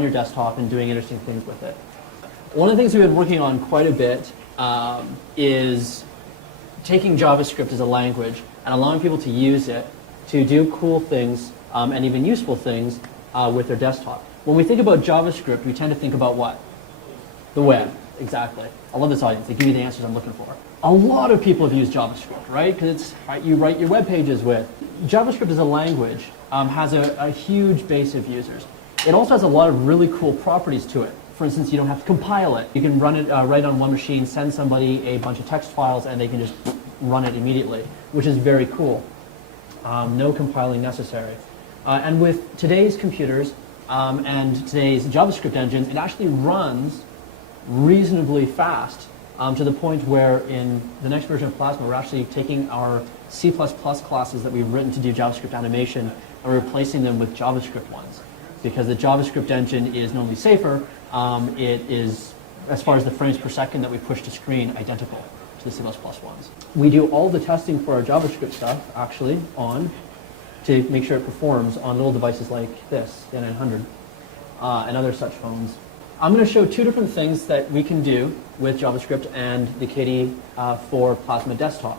your desktop and doing interesting things with it. One of the things we've been working on quite a bit is taking JavaScript as a language and allowing people to use it to do cool things and even useful things with their desktop. When we think about JavaScript, we tend to think about what? The web, exactly. I love this audience. They give you the answers I'm looking for. A lot of people have used JavaScript, right? Because it's what you write your web pages with. JavaScript as a language has a huge base of users. It also has a lot of really cool properties to it. For instance, you don't have to compile it. You can run it right on one machine, send somebody a bunch of text files, and they can just run it immediately, which is very cool. No compiling necessary. And with today's computers and today's JavaScript engines, it actually runs reasonably fast to the point where in the next version of Plasma, we're actually taking our C++ classes that we've written to do JavaScript animation and replacing them with JavaScript ones. Because the JavaScript engine is not only safer, it is, as far as the frames per second that we push to screen, identical to the C++ ones. We do all the testing for our JavaScript stuff, actually, to make sure it performs on little devices like this, the 900, and other such phones. I'm going to show two different things that we can do with JavaScript and the KDE for Plasma Desktop.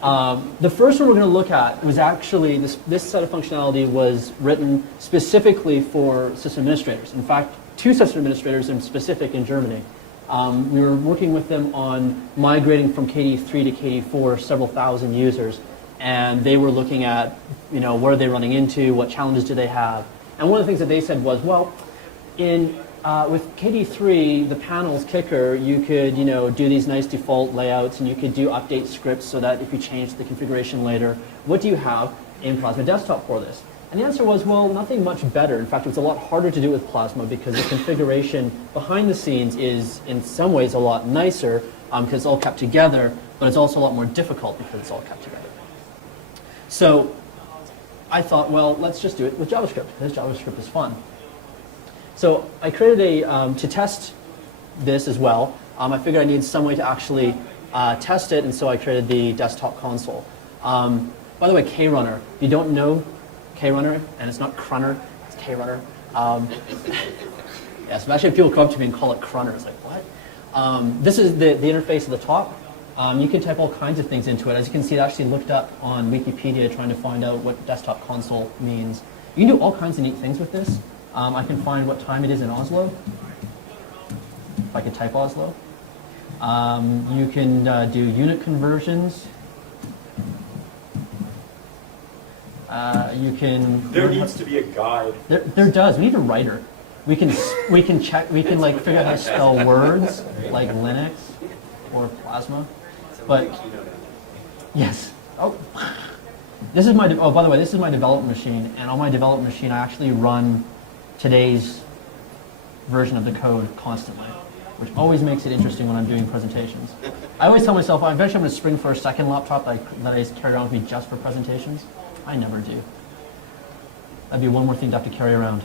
The first one we're going to look at was actually, this set of functionality was written specifically for system administrators. In fact, two system administrators in specific in Germany. We were working with them on migrating from KDE 3 to KDE 4, several thousand users, and they were looking at, what are they running into, what challenges do they have. And one of the things that they said was, well, with KDE 3, the panels kicker, you could, do these nice default layouts, and you could do update scripts so that if you change the configuration later, what do you have in Plasma Desktop for this? And the answer was, well, nothing much better. In fact, it's a lot harder to do with Plasma because the configuration behind the scenes is, in some ways, a lot nicer because it's all kept together, but it's also a lot more difficult because it's all kept together. So I thought, well, let's just do it with JavaScript because JavaScript is fun. So I created to test this as well, I figured I needed some way to actually test it, and so I created the desktop console. By the way, KRunner, if you don't know KRunner, and it's not Crunner, it's KRunner. Yes, actually people come up to me and call it Crunner. It's like, what? This is the interface at the top. You can type all kinds of things into it. As you can see, it actually looked up on Wikipedia trying to find out what desktop console means. You can do all kinds of neat things with this. I can find what time it is in Oslo, if I could type Oslo. You can do unit conversions. You can. There needs to be a guide. There does. We need a writer. We can check. We can like figure out how to spell words like Linux or Plasma. But yes. Oh, this is my. Oh, by the way, this is my development machine, and on my development machine, I actually run today's version of the code constantly, which always makes it interesting when I'm doing presentations. I always tell myself, eventually I'm going to spring for a second laptop that I just carry around with me just for presentations. I never do. That'd be one more thing to have to carry around.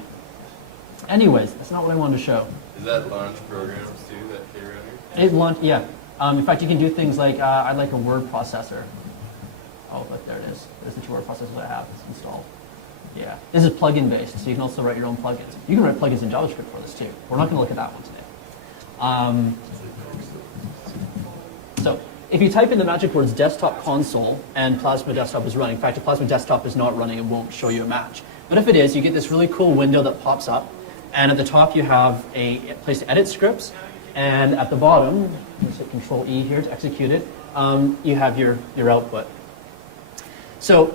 Anyways, that's not what I wanted to show. Is that launch programs too, that KRunner? It launch, yeah. In fact, you can do things like, I'd like a word processor. Oh, look, there it is. There's the two word processors that I have installed. Yeah, this is plugin based, so you can also write your own plugins. You can write plugins in JavaScript for this too. We're not going to look at that one today. So if you type in the magic words desktop console and Plasma Desktop is running, in fact, if Plasma Desktop is not running, it won't show you a match. But if it is, you get this really cool window that pops up, and at the top you have a place to edit scripts, and at the bottom, let's hit Control E here to execute it, you have your output. So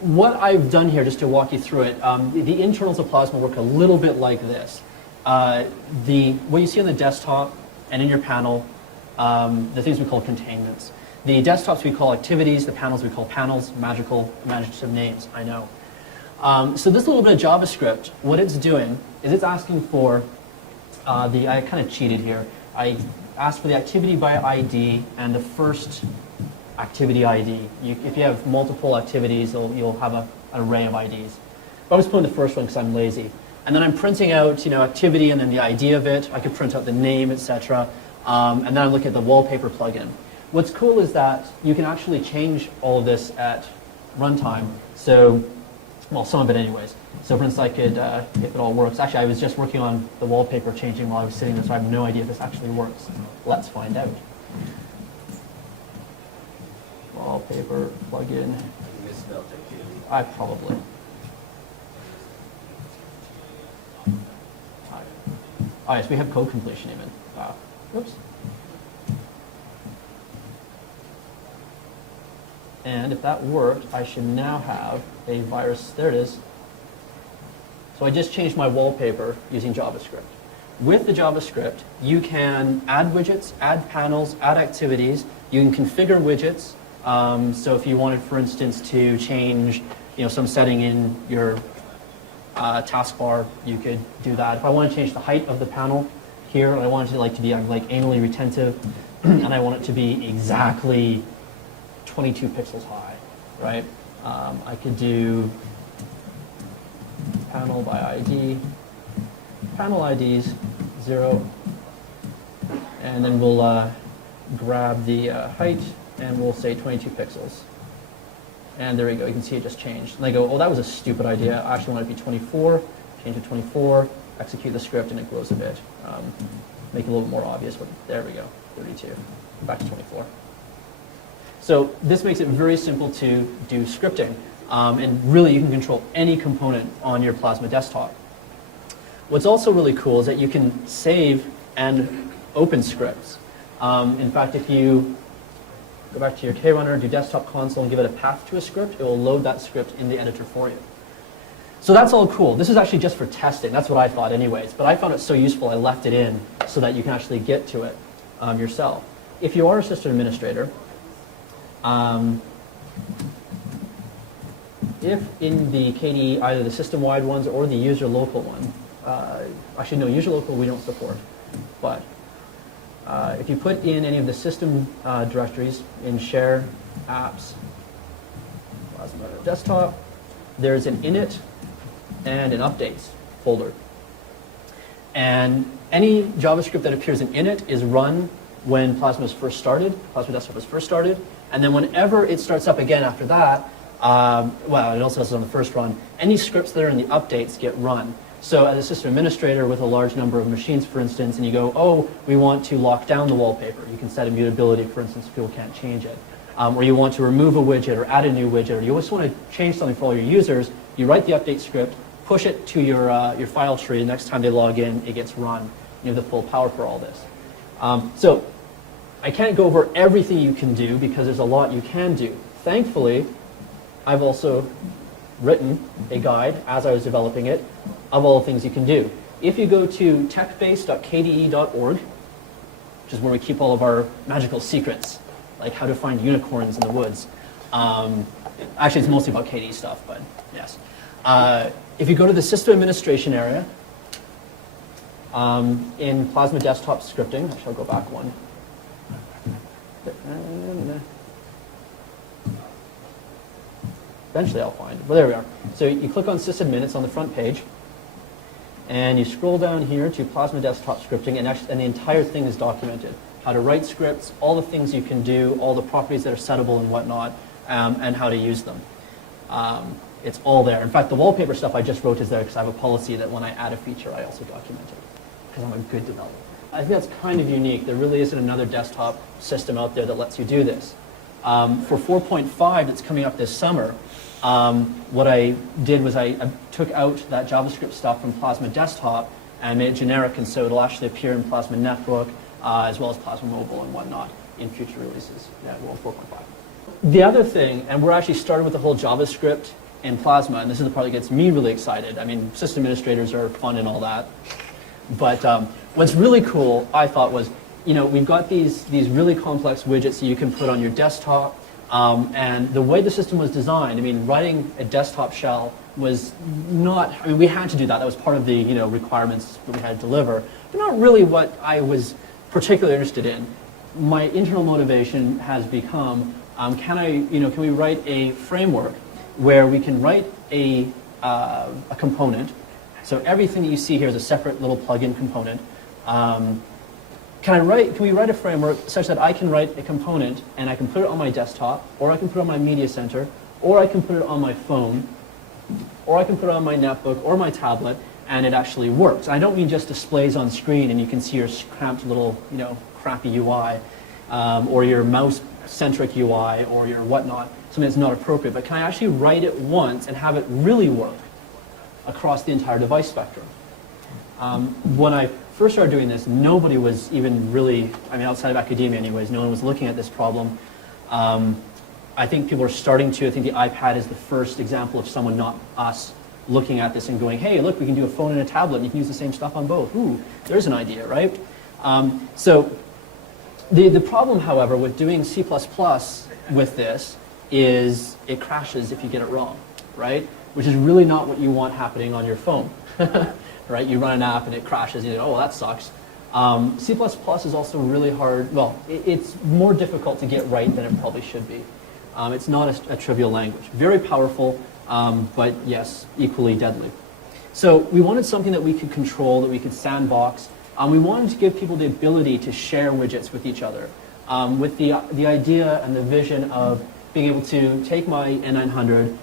what I've done here, just to walk you through it, the internals of Plasma work a little bit like this. What you see on the desktop and in your panel, the things we call containments. The desktops we call activities, the panels we call panels, magical imaginative names, I know. So this little bit of JavaScript, what it's doing is it's asking for I kind of cheated here. I asked for the activity by ID and the first activity ID. If you have multiple activities, you'll have an array of IDs. But I'm just putting the first one because I'm lazy. And then I'm printing out, activity and then the ID of it. I could print out the name, etc. And then I look at the wallpaper plugin. What's cool is that you can actually change all of this at runtime. So, well, some of it anyways. So for instance, I could, if it all works, actually I was just working on the wallpaper changing while I was sitting there, so I have no idea if this actually works. Let's find out. Wallpaper plugin. You misspelled it, Katie. I probably. Oh yes, we have code completion even. Wow. Oops. And if that worked, I should now have a virus. There it is. So I just changed my wallpaper using JavaScript. With the JavaScript, you can add widgets, add panels, add activities. You can configure widgets. So if you wanted, for instance, to change, some setting in your taskbar, you could do that. If I want to change the height of the panel here, and I want it to be anally retentive, and I want it to be exactly 22 pixels high, right? I could do panel by ID, panel IDs 0, and then we'll grab the height, and we'll say 22 pixels. And there we go, you can see it just changed. And they go, oh, that was a stupid idea. I actually want it to be 24, change it to 24, execute the script, and it grows a bit. Make it a little bit more obvious, but there we go, 32, back to 24. So this makes it very simple to do scripting. And really, you can control any component on your Plasma desktop. What's also really cool is that you can save and open scripts. In fact, if you go back to your KRunner, do desktop console, and give it a path to a script, it will load that script in the editor for you. So that's all cool. This is actually just for testing. That's what I thought anyways. But I found it so useful, I left it in so that you can actually get to it yourself. If you are a system administrator, if in the KDE, either the system-wide ones or the user-local one, actually no, user-local we don't support, but if you put in any of the system directories in share, apps, Plasma desktop, there's an init and an updates folder. And any JavaScript that appears in init is run when Plasma desktop was first started, and then whenever it starts up again after that, well, it also does it on the first run, any scripts that are in the updates get run. So as a system administrator with a large number of machines, for instance, and you go, oh, we want to lock down the wallpaper. You can set immutability, for instance, if people can't change it. Or you want to remove a widget or add a new widget, or you just want to change something for all your users, you write the update script, push it to your file tree, and next time they log in, it gets run. You have the full power for all this. So I can't go over everything you can do because there's a lot you can do. Thankfully, I've also written a guide as I was developing it of all the things you can do. If you go to techbase.kde.org, which is where we keep all of our magical secrets, like how to find unicorns in the woods. Actually, it's mostly about KDE stuff, but yes. If you go to the system administration area, in Plasma desktop scripting, actually I'll go back one. Eventually I'll find it. Well, there we are. So you click on sysadmin, it's on the front page, and you scroll down here to Plasma desktop scripting, and the entire thing is documented. How to write scripts, all the things you can do, all the properties that are settable and whatnot, and how to use them. It's all there. In fact, the wallpaper stuff I just wrote is there because I have a policy that when I add a feature, I also document it, because I'm a good developer. I think that's kind of unique. There really isn't another desktop system out there that lets you do this. For 4.5 that's coming up this summer, what I did was I took out that JavaScript stuff from Plasma Desktop and made it generic, and so it'll actually appear in Plasma Netbook as well as Plasma Mobile and whatnot in future releases. Yeah, well, 4.5. The other thing, and we're actually starting with the whole JavaScript in Plasma, and this is the part that gets me really excited. I mean, system administrators are fun and all that, but what's really cool, I thought, was we've got these really complex widgets that you can put on your desktop. And the way the system was designed, I mean, writing a desktop shell was not, I mean, we had to do that. That was part of the, requirements that we had to deliver, but not really what I was particularly interested in. My internal motivation has become, can we write a framework where we can write a component? So everything that you see here is a separate little plugin component. Can we write a framework such that I can write a component and I can put it on my desktop, or I can put it on my media center, or I can put it on my phone, or I can put it on my netbook or my tablet, and it actually works. I don't mean just displays on screen and you can see your cramped little, crappy UI, or your mouse-centric UI, or your whatnot, something that's not appropriate. But can I actually write it once and have it really work across the entire device spectrum? When I first started doing this, nobody was even really, outside of academia anyways, no one was looking at this problem. I think people are starting to. I think the iPad is the first example of someone, not us, looking at this and going, hey, look, we can do a phone and a tablet, and you can use the same stuff on both. Ooh, there's an idea, right? So the problem, however, with doing C++ with this is it crashes if you get it wrong, right? Which is really not what you want happening on your phone, right? You run an app and it crashes, you know, oh, that sucks. C++ is also really hard. Well, it's more difficult to get right than it probably should be. It's not a trivial language. Very powerful, but yes, equally deadly. So we wanted something that we could control, that we could sandbox. We wanted to give people the ability to share widgets with each other, with the idea and the vision of being able to take my N900,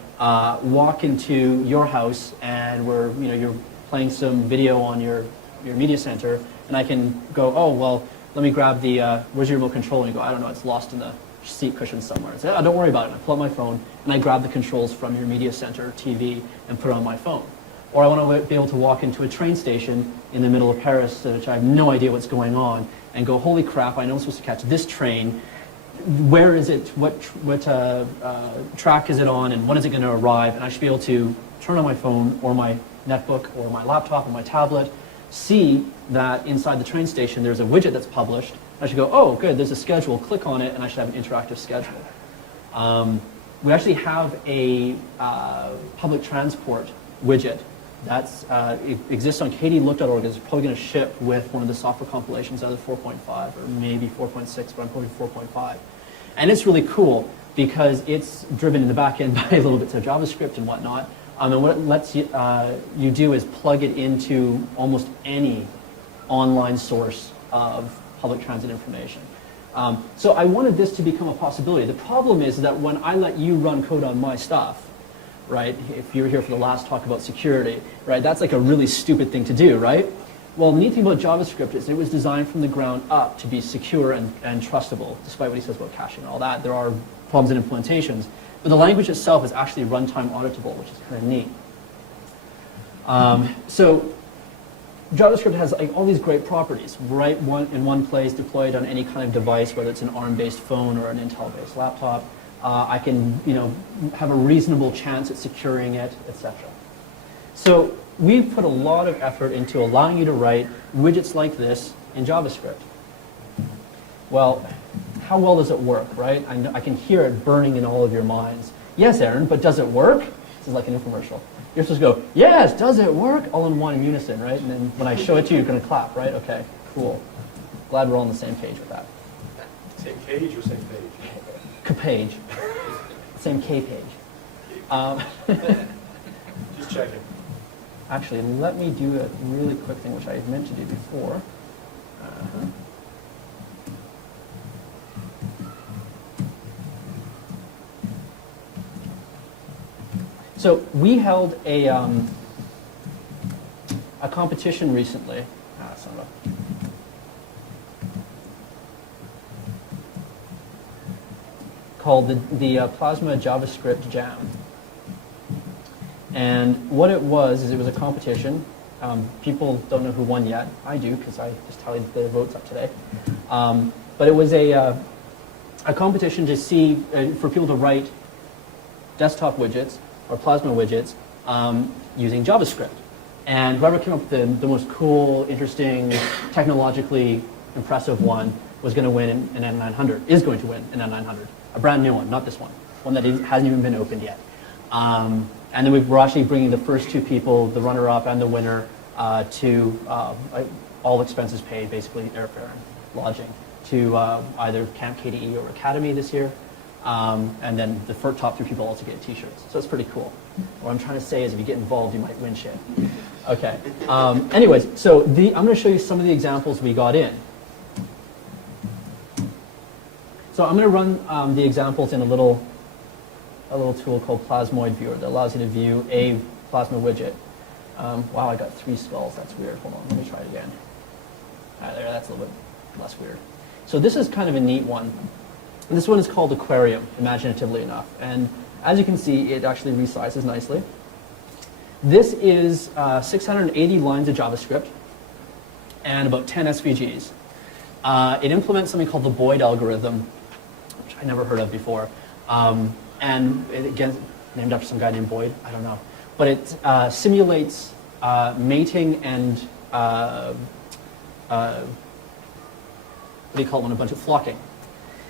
walk into your house, and you're playing some video on your media center, and I can go, oh, well, let me grab the, where's your remote control? And you go, I don't know, it's lost in the seat cushion somewhere. I say, oh, don't worry about it. I pull out my phone, and I grab the controls from your media center TV and put it on my phone. Or I want to be able to walk into a train station in the middle of Paris, which I have no idea what's going on, and go, holy crap, I know I'm supposed to catch this train. Where is it? What track is it on, and when is it going to arrive? And I should be able to turn on my phone or my netbook or my laptop or my tablet, see that inside the train station there's a widget that's published. I should go, oh, good, there's a schedule. Click on it, and I should have an interactive schedule. We actually have a public transport widget that's it exists on kdelook.org. It's probably going to ship with one of the software compilations, either 4.5 or maybe 4.6, but I'm probably 4.5. And it's really cool because it's driven in the back end by little bits of JavaScript and whatnot. And what it lets you do is plug it into almost any online source of public transit information. So I wanted this to become a possibility. The problem is that when I let you run code on my stuff, right, if you were here for the last talk about security, right, that's like a really stupid thing to do, right? Well, the neat thing about JavaScript is it was designed from the ground up to be secure and trustable, despite what he says about caching and all that. There are problems in implementations. But the language itself is actually runtime auditable, which is kind of neat. So JavaScript has like all these great properties. Write in one place, deployed on any kind of device, whether it's an ARM-based phone or an Intel-based laptop. I can, have a reasonable chance at securing it, etc. So we've put a lot of effort into allowing you to write widgets like this in JavaScript. Well, how well does it work, right? I can hear it burning in all of your minds. Yes, Aaron, but does it work? This is like an infomercial. You're supposed to go, yes, does it work? All in one in unison, right? And then when I show it to you, you're going to clap, right? Okay, cool. Glad we're all on the same page with that. Same page or same page? Page. Same K page. Just checking. Actually, let me do a really quick thing, which I had meant to do before. So we held a competition recently. Called the Plasma JavaScript Jam. And what it was is it was a competition. People don't know who won yet. I do, because I just tallied the votes up today. But it was a competition to see, for people to write desktop widgets or Plasma widgets using JavaScript. And whoever came up with the most cool, interesting, technologically impressive one was going to win an N900, is going to win an N900. A brand new one, not this one that hasn't even been opened yet. And then we're actually bringing the first two people, the runner-up and the winner, to all expenses paid, basically airfare and lodging, to either Camp KDE or Academy this year. And then the top three people also get T-shirts. So it's pretty cool. What I'm trying to say is if you get involved, you might win shit. Okay. Anyways, so I'm going to show you some of the examples we got in. So I'm going to run the examples in a little a little tool called Plasmoid Viewer that allows you to view a Plasma widget. Wow, I got 3 skulls. That's weird. Hold on, let me try it again. There, that's a little bit less weird. So this is kind of a neat one. And this one is called Aquarium, imaginatively enough. And as you can see, it actually resizes nicely. This is 680 lines of JavaScript and about 10 SVGs. It implements something called the Boyd algorithm, which I never heard of before. And it, again, named after some guy named Boyd, I don't know. But it simulates mating and, what do you call it when a bunch of flocking?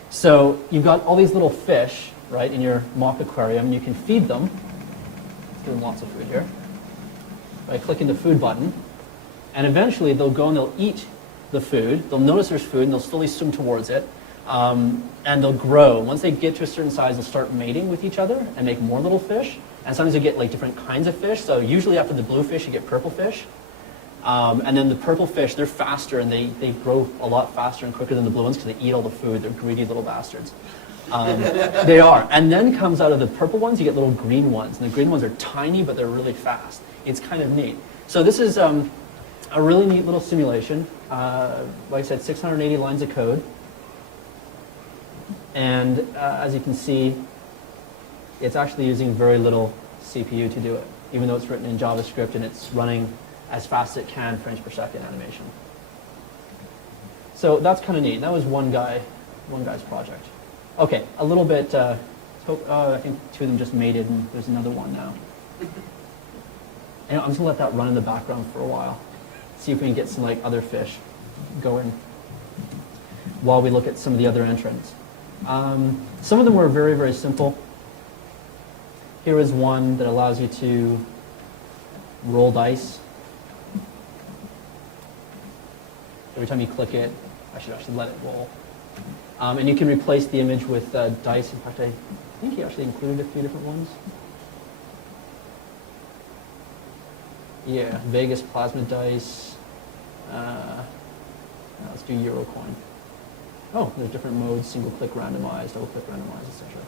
So you've got all these little fish, right, in your mock aquarium, and you can feed them. Let's give them lots of food here. By clicking the food button. And eventually they'll go and they'll eat the food. They'll notice there's food and they'll slowly swim towards it. And they'll grow. Once they get to a certain size, they'll start mating with each other and make more little fish. And sometimes you get like different kinds of fish. So usually after the blue fish, you get purple fish. And then the purple fish, they're faster and they grow a lot faster and quicker than the blue ones because they eat all the food. They're greedy little bastards. They are. And then comes out of the purple ones, you get little green ones. And the green ones are tiny, but they're really fast. It's kind of neat. So this is a really neat little simulation. Like I said, 680 lines of code. And as you can see, it's actually using very little CPU to do it, even though it's written in JavaScript and it's running as fast as it can, frames per second animation. So that's kind of neat. That was one guy's project. Okay, a little bit, I think 2 of them just mated and there's another one now. And I'm just gonna let that run in the background for a while. See if we can get some like other fish going while we look at some of the other entrants. Some of them were very, very simple. Here is one that allows you to roll dice. Every time you click it, I should actually let it roll. And you can replace the image with dice. In fact, I think he actually included a few different ones. Yeah, Vegas plasma dice. Let's do Eurocoin. Oh, there's different modes: single click randomized, double click randomized, etc.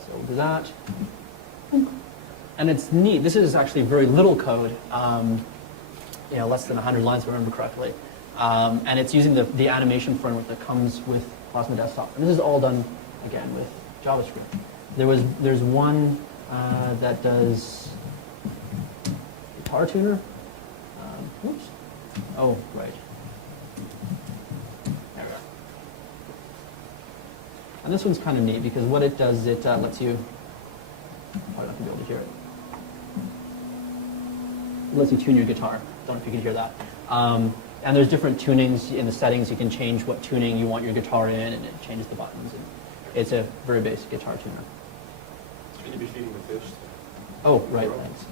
So we'll do that. And it's neat. This is actually very little code. Less than 100 lines, if I remember correctly. And it's using the animation framework that comes with Plasma Desktop. And this is all done, again, with JavaScript. There's one that does guitar tuner. Oops. Oh, right. There we go. And this one's kind of neat because what it does, it lets you, probably not going to be able to hear it. It lets you tune your guitar. Don't know if you can hear that. And there's different tunings in the settings. You can change what tuning you want your guitar in, and it changes the buttons. And it's a very basic guitar tuner. Should you be feeding the fish? Oh, right, thanks.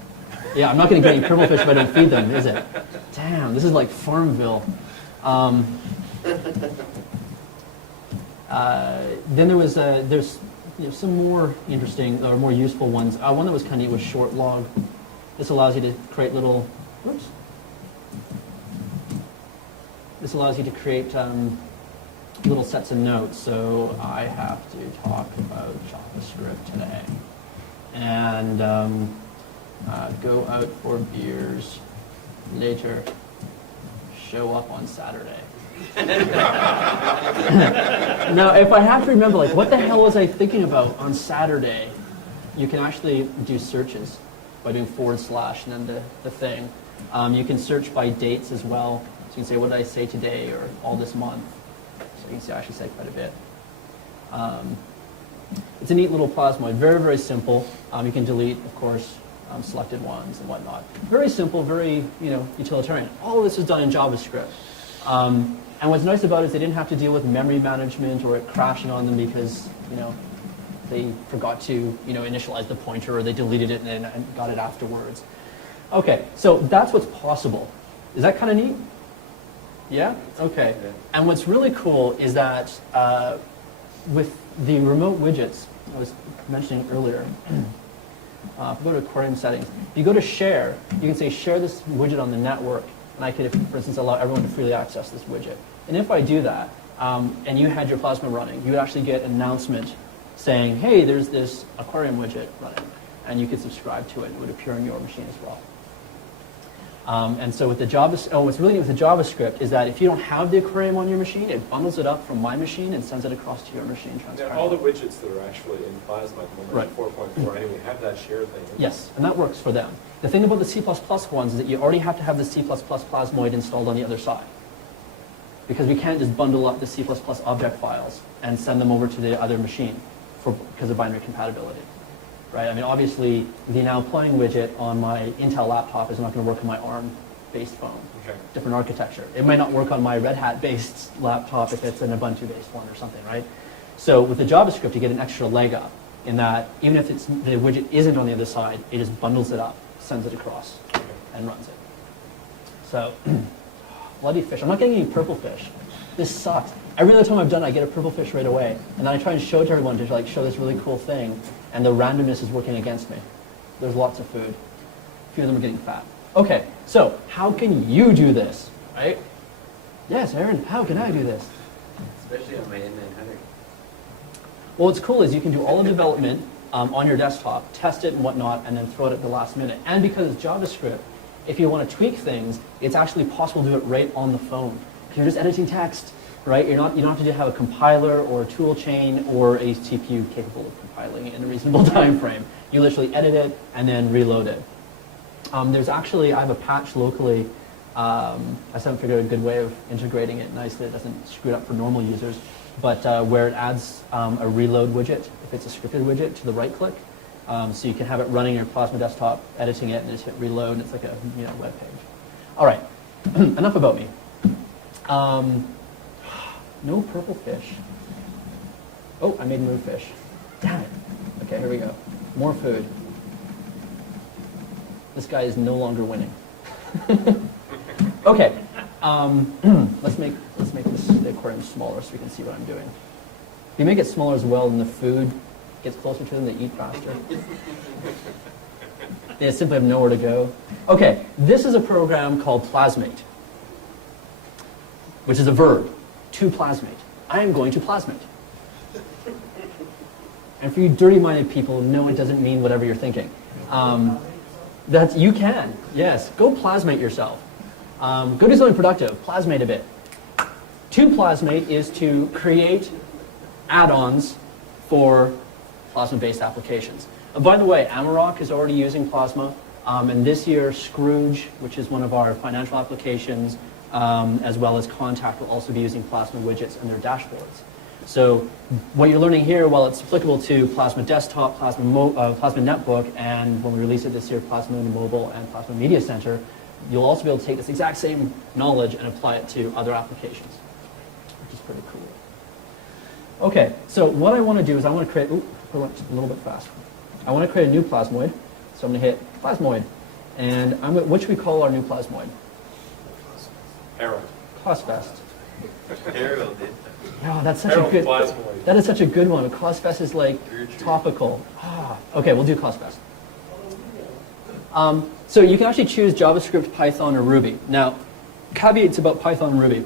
Yeah, I'm not going to get any purple fish if I don't feed them, is it? Damn, this is like Farmville. Then there's some more interesting or more useful ones. One that was kind of neat was short log. This allows you to create little. Whoops. This allows you to create little sets of notes. So I have to talk about JavaScript today, and go out for beers later. Show up on Saturday. Now, if I have to remember, like, what the hell was I thinking about on Saturday? You can actually do searches by doing / and then the thing. You can search by dates as well. So you can say, what did I say today or all this month? So you can see I actually say quite a bit. It's a neat little plasmoid, very, very simple. You can delete, of course, selected ones and whatnot. Very simple, very utilitarian. All of this is done in JavaScript. And what's nice about it is they didn't have to deal with memory management or it crashing on them because they forgot to initialize the pointer or they deleted it and then got it afterwards. Okay, so that's what's possible. Is that kind of neat? Yeah? Okay. And what's really cool is that with the remote widgets I was mentioning earlier, if you go to aquarium settings, if you go to share, you can say share this widget on the network, and I could, for instance, allow everyone to freely access this widget. And if I do that, and you had your Plasma running, you would actually get an announcement saying, hey, there's this aquarium widget running, and you could subscribe to it. It would appear on your machine as well. And so with the what's really neat with the JavaScript is that if you don't have the aquarium on your machine, it bundles it up from my machine and sends it across to your machine Now, transparently. all the widgets that are actually in Plasma at the moment, Right. 4.4 anyway, have that share thing. Yes, and that works for them. The thing about the C++ ones is that you already have to have the C++ Plasmoid installed on the other side. Because we can't just bundle up the C++ object files and send them over to the other machine because of binary compatibility. Right? I mean, obviously, the now playing widget on my Intel laptop is not going to work on my ARM-based phone. Okay. Different architecture. It might not work on my Red Hat-based laptop if it's an Ubuntu-based one or something, right? So with the JavaScript, you get an extra leg up in that even if the widget isn't on the other side, it just bundles it up, sends it across, and runs it. So, bloody fish. I'm not getting any purple fish. This sucks. Every other time I've done it, I get a purple fish right away. And then I try and show it to everyone to like show this really cool thing, and the randomness is working against me. There's lots of food. A few of them are getting fat. Okay, so how can you do this, right? Yes, Aaron, how can I do this? Especially on my N900. Well, what's cool is you can do all the development on your desktop, test it and whatnot, and then throw it at the last minute. And because it's JavaScript, if you want to tweak things, it's actually possible to do it right on the phone. You're just editing text, right? You don't have to have a compiler or a tool chain or a CPU capable of compiling it in a reasonable time frame. You literally edit it and then reload it. There's actually, I have a patch locally. I just haven't figured out a good way of integrating it nicely. It doesn't screw it up for normal users. But where it adds a reload widget, if it's a scripted widget, to the right click. So you can have it running your Plasma desktop, editing it, and just hit reload, and it's like a web page. All right, enough about me. No purple fish. Oh, I made move fish. Damn it. Okay, here we go. More food. This guy is no longer winning. Okay, let's make the aquarium smaller so we can see what I'm doing. If you make it smaller as well, then the food gets closer to them, they eat faster. They simply have nowhere to go. Okay, this is a program called Plasmate, which is a verb, to plasmate. I am going to plasmate. And for you dirty-minded people, no, it doesn't mean whatever you're thinking. You can, yes. Go plasmate yourself. Go do something productive. Plasmate a bit. To plasmate is to create add-ons for Plasma-based applications. By the way, Amarok is already using Plasma. And this year, Scrooge, which is one of our financial applications, as well as Contact, will also be using Plasma widgets in their dashboards. So what you're learning here, while it's applicable to Plasma Desktop, Plasma Netbook, and when we release it this year, Plasma Mobile and Plasma Media Center, you'll also be able to take this exact same knowledge and apply it to other applications, which is pretty cool. Okay, so what I want to do is I want to create, I went a little bit fast. I want to create a new Plasmoid, so I'm going to hit Plasmoid, and what should we call our new Plasmoid? Harold. COSSFest. Harold did. Oh, that's such Harold a good. Plasmoid. That is such a good one. COSSFest is like topical. Okay, we'll do COSSFest. So you can actually choose JavaScript, Python, or Ruby. Now, caveats about Python and Ruby.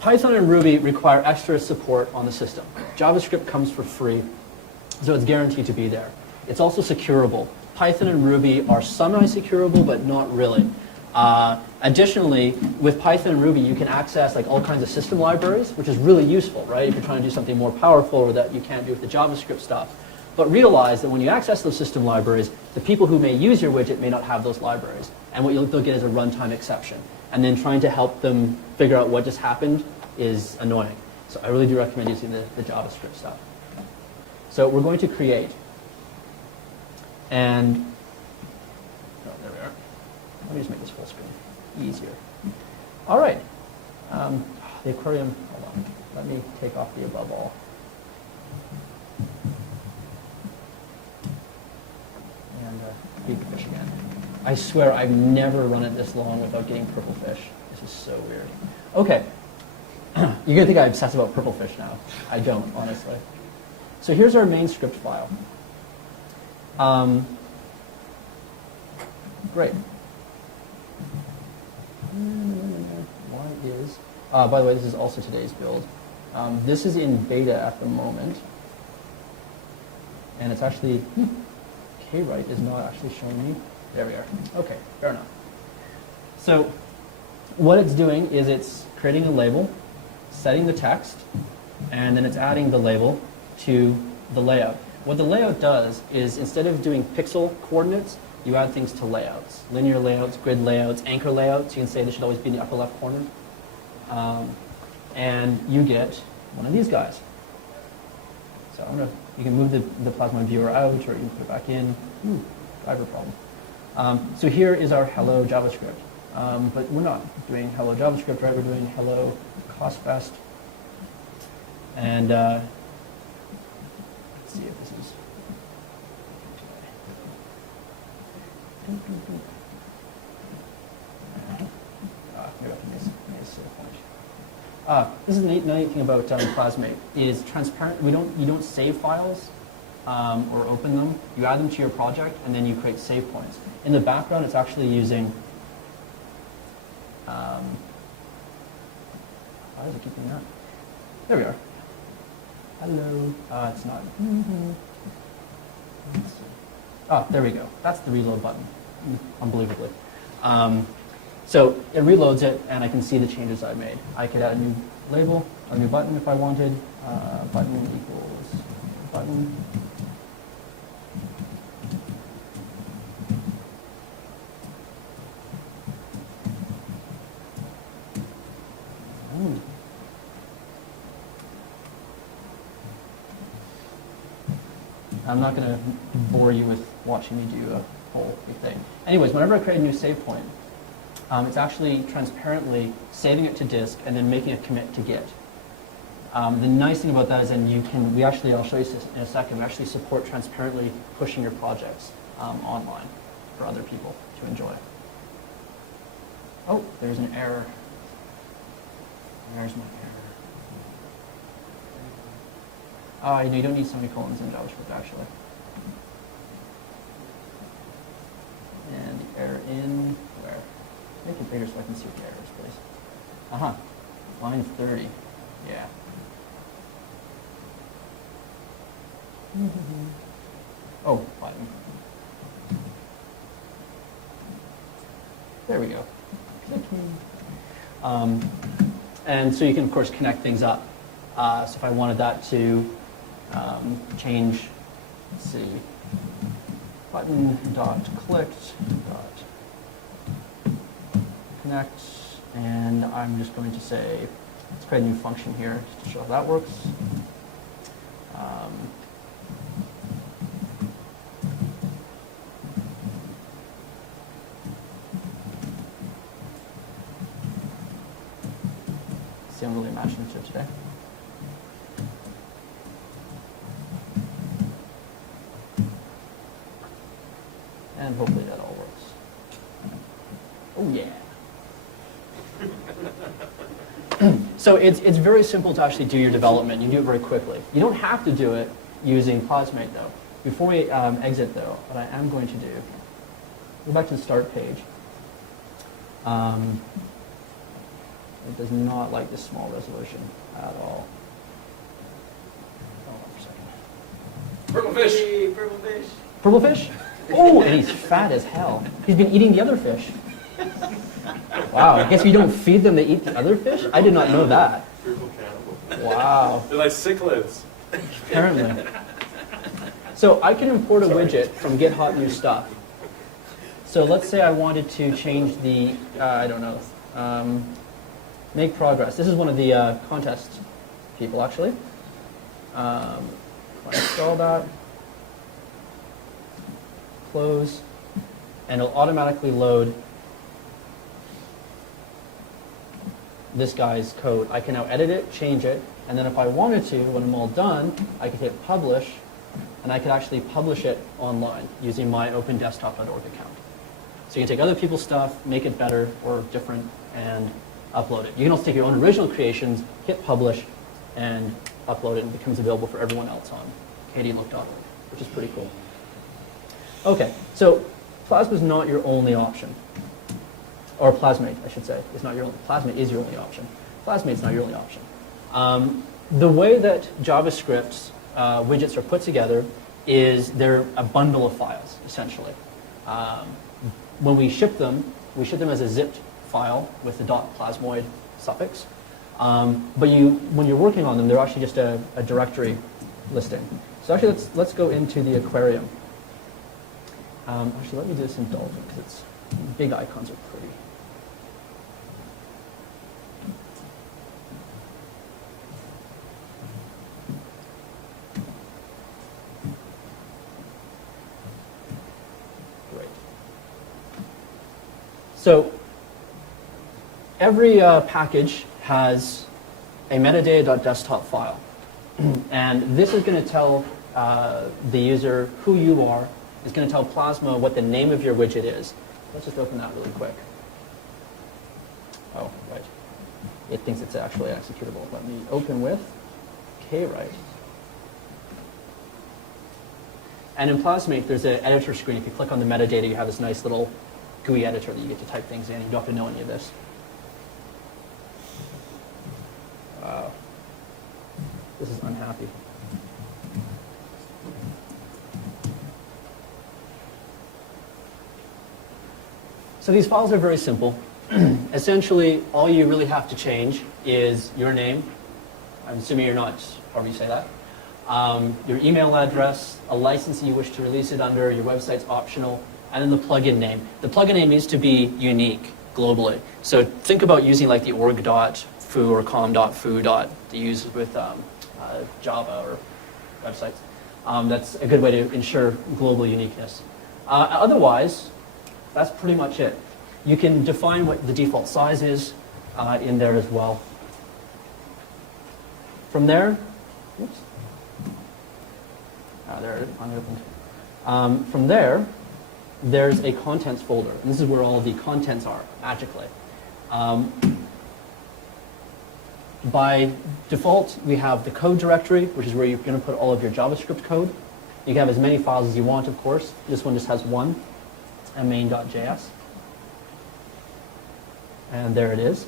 Python and Ruby require extra support on the system. JavaScript comes for free, so it's guaranteed to be there. It's also securable. Python and Ruby are semi-securable, but not really. Additionally, with Python and Ruby, you can access like all kinds of system libraries, which is really useful, right? If you're trying to do something more powerful or that you can't do with the JavaScript stuff. But realize that when you access those system libraries, the people who may use your widget may not have those libraries. And what they'll get is a runtime exception. And then trying to help them figure out what just happened is annoying. So I really do recommend using the JavaScript stuff. So we're going to create. And there we are. Let me just make this full screen easier. All right. The aquarium, hold on. Let me take off the above all. And big fish again. I swear I've never run it this long without getting purple fish. This is so weird. Okay. You're going to think I'm obsessed about purple fish now. I don't, honestly. So here's our main script file. Great. Why is... by the way, this is also today's build. This is in beta at the moment. And it's actually, Kwrite is not actually showing me. There we are. Okay, fair enough. So what it's doing is it's creating a label, setting the text, and then it's adding the label to the layout. What the layout does is instead of doing pixel coordinates, you add things to layouts. Linear layouts, grid layouts, anchor layouts. You can say they should always be in the upper left corner. And you get one of these guys. So you can move the Plasmoid viewer out, or you can put it back in. Driver problem. So here is our hello JavaScript. But we're not doing hello JavaScript, right? We're doing hello COSSFest. And let's see if this is. Maybe I can this is the neat thing about Plasmate is transparent. You don't save files or open them. You add them to your project, and then you create save points. In the background, it's actually using. Why is it keeping that? There we are. Hello. It's not. There we go. That's the reload button. Unbelievably. So it reloads it, and I can see the changes I made. I could add a new label, a new button if I wanted. Button equals button. I'm not going to bore you with watching me do a whole thing. Anyways, whenever I create a new save point, it's actually transparently saving it to disk and then making a commit to Git. The nice thing about that is then I'll show you in a second, we actually support transparently pushing your projects online for other people to enjoy. Oh, there's an error. There's my error. You don't need semicolons in JavaScript, actually. And the error in where? Make it bigger so I can see what the error is, please. Line 30. Yeah. Oh, button. There we go. And so you can, of course, connect things up. So if I wanted that to change, let's see, button dot clicked dot connect, and I'm just going to say, let's create a new function here just to show how that works. See, I'm really imaginative today. And hopefully that all works. Oh yeah. So it's very simple to actually do your development. You do it very quickly. You don't have to do it using Plasmate though. Before we exit though, what I am going to do, go back to the start page. It does not like this small resolution at all. Hold on for a second. Purple fish. Hey, purple fish. Purple fish? Oh, and he's fat as hell. He's been eating the other fish. Wow, I guess if you don't feed them, they eat the other fish? I did not know that. Purple cannibal. Wow. They're like cichlids. Apparently. So I can import a widget from Get Hot New Stuff. So let's say I wanted to change the, I don't know, make progress. This is one of the contest people, actually. I install that. Close, and it'll automatically load this guy's code. I can now edit it, change it, and then if I wanted to, when I'm all done, I could hit publish, and I could actually publish it online using my opendesktop.org account. So you can take other people's stuff, make it better or different, and upload it. You can also take your own original creations, hit publish, and upload it, and it becomes available for everyone else on KDE.org, which is pretty cool. Okay, so Plasma is not your only option. Or Plasmate, I should say, is not your only. Plasmate is your only option. Plasmate is not your only option. The way that JavaScript widgets are put together is they're a bundle of files, essentially. When we ship them as a zipped file with the .plasmoid suffix. But when you're working on them, they're actually just a directory listing. So actually, let's go into the aquarium. Actually, let me do this in Dolphin because big icons are pretty. Great. So every package has a metadata.desktop file. And this is going to tell the user who you are. It's going to tell Plasma what the name of your widget is. Let's just open that really quick. Oh, right. It thinks it's actually executable. Let me open with kwrite. And in Plasmate, there's an editor screen. If you click on the metadata, you have this nice little GUI editor that you get to type things in. You don't have to know any of this. Wow. This is unhappy. So these files are very simple. Essentially, all you really have to change is your name. I'm assuming you're not, however you say that. Your email address, a license that you wish to release it under, your website's optional, and then the plugin name. The plugin name needs to be unique globally. So think about using like the org.foo or com.foo that you use with Java or websites. That's a good way to ensure global uniqueness. Otherwise, that's pretty much it. You can define what the default size is in there as well. From there, oops. There it is, unopened. From there, there's a contents folder. And this is where all the contents are, magically. By default, we have the code directory, which is where you're going to put all of your JavaScript code. You can have as many files as you want, of course. This one just has one, and main.js. And there it is.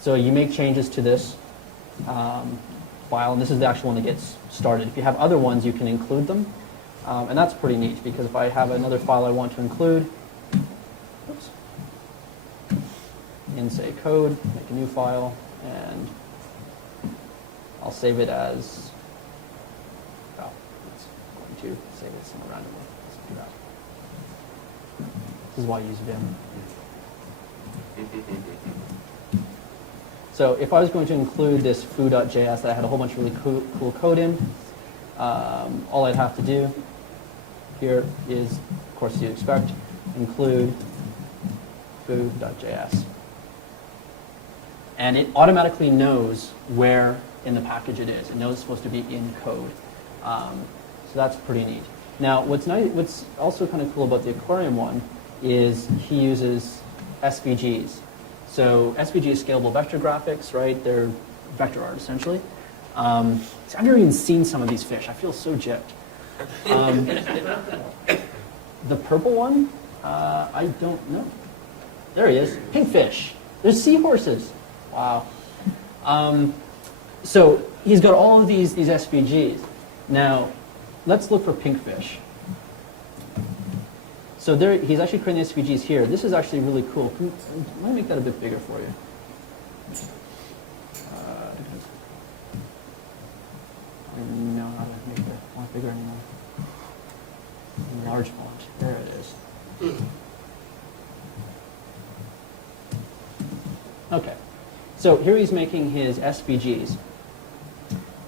So you make changes to this file, and this is the actual one that gets started. If you have other ones, you can include them. And that's pretty neat, because if I have another file I want to include, oops, in say code, make a new file, and I'll save it as, oh, it's going to save it somewhere randomly. Let's do that. This is why I use Vim. So if I was going to include this foo.js that I had a whole bunch of really cool code in, all I'd have to do here is, of course you'd expect, include foo.js. And it automatically knows where in the package it is. It knows it's supposed to be in code. So that's pretty neat. Now, what's also kind of cool about the aquarium one is he uses SVGs. So SVG is scalable vector graphics, right? They're vector art, essentially. I've never even seen some of these fish. I feel so gypped. The purple one, I don't know. There he is, pinkfish. There's seahorses. Wow. So he's got all of these SVGs. Now, let's look for pinkfish. So there, he's actually creating SVGs here. This is actually really cool. Let me make that a bit bigger for you. No, not make it not bigger anymore. Large font. There it is. Okay. So here he's making his SVGs.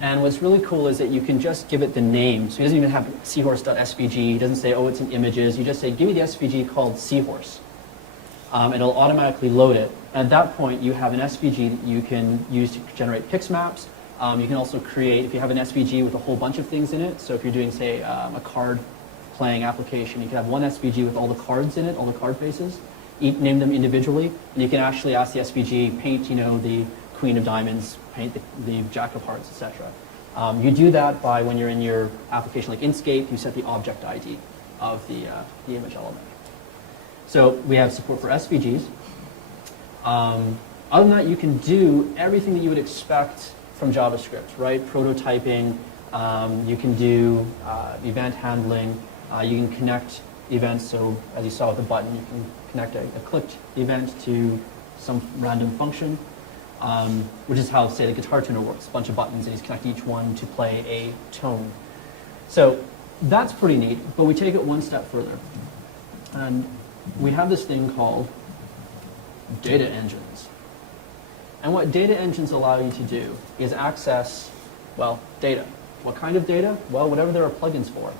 And what's really cool is that you can just give it the name. So he doesn't even have seahorse.svg. He doesn't say, oh, it's in images. You just say, give me the SVG called seahorse. It'll automatically load it. And at that point, you have an SVG that you can use to generate pix maps. You can also create, if you have an SVG with a whole bunch of things in it, so if you're doing, say, a card playing application, you can have one SVG with all the cards in it, all the card faces, name them individually, and you can actually ask the SVG, paint, the Queen of Diamonds, paint the Jack of Hearts, etc. You do that by when you're in your application like Inkscape, you set the object ID of the image element. So we have support for SVGs. Other than that, you can do everything that you would expect from JavaScript, right? Prototyping, You can do event handling. You can connect events. So as you saw with the button, you can connect a clicked event to some random function, which is how, say, the guitar tuner works. A bunch of buttons, and you connect each one to play a tone. So that's pretty neat, but we take it one step further. And we have this thing called data engines. And what data engines allow you to do is access, well, data. What kind of data? Well, whatever there are plugins for.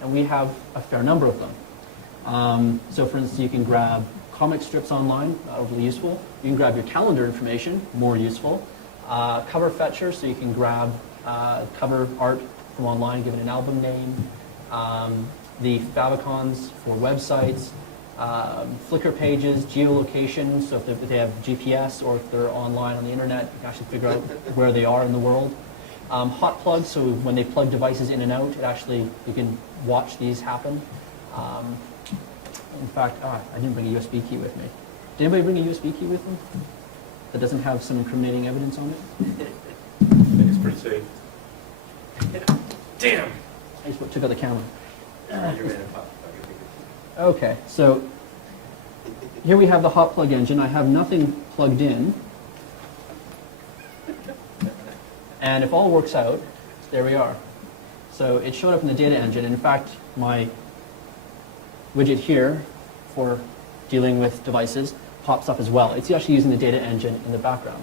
And we have a fair number of them. So for instance, you can grab comic strips online, overly useful. You can grab your calendar information, more useful. Cover fetcher, so you can grab cover art from online, give it an album name. The favicons for websites. Flickr pages, geolocation, so if they have GPS or if they're online on the internet, you can actually figure out where they are in the world. Hot plugs, so when they plug devices in and out, you can watch these happen. In fact, I didn't bring a USB key with me. Did anybody bring a USB key with them that doesn't have some incriminating evidence on it? I think it's pretty safe. Damn! I just took out the camera. You're in a pop. Okay, so here we have the hot plug engine. I have nothing plugged in. And if all works out, there we are. So it showed up in the data engine. And in fact, my widget here for dealing with devices pops up as well. It's actually using the data engine in the background.